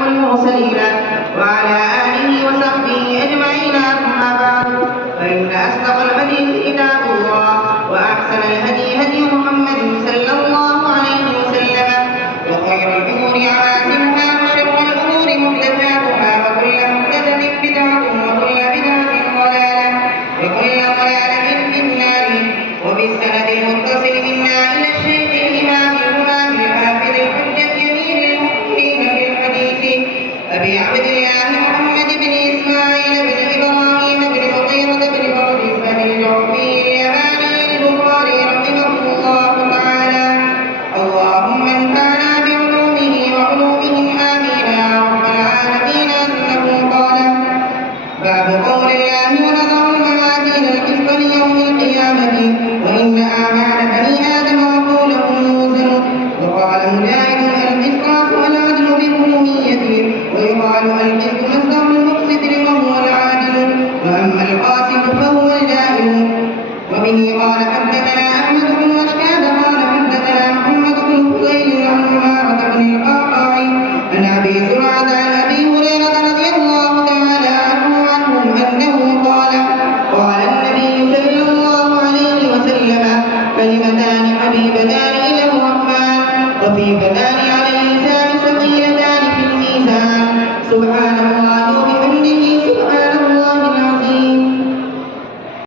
والمرسلين وعلى آله وصحبه أجمعين. أما بعد، فإن أصدق الحديث كتاب الله، وأحسن الهدي هدي محمد صلى الله عليه وسلم، وخير الأمور عوازمها، وشر الأمور محدثاتها، وكل محدثة بدعة، وكل بدعة ضلالة، وكل ضلالة في النار. وبالسند المتصل منا إلى الشيخ الإمام الحافظ الحجة أمير المؤمنين في الحديث أبي عبد الله محمد بن إسماعيل بن إبراهيم بن مغيرة بن مقدس بن الجعفي اليماني البخاري رحمه الله تعالى. اللهم انفعنا بعلومه وعلومهم آمين يا رب العالمين. أنه قال: باب قول الله: ونضع الموازين القسط ليوم القيامة وإن أعمال بني آدم وقولهم يوزن. وقال مجاهد: القسطاس والعدل بالأمومية، ويقال القسط مصدر المقسط وهو العادل، وأما القاسط فهو الجاهل. وبه قال: حدثنا أحمد بن رشاد قال: حدثنا محمد بن فضيل عن عمارة بن القعقاع عن أبي زرعة عن أبي هريرة رضي الله تعالى عنه أنه قال: قال النبي صلى الله عليه وسلم: كلمتان حبيبتان إلى الرحمن، خفيفتان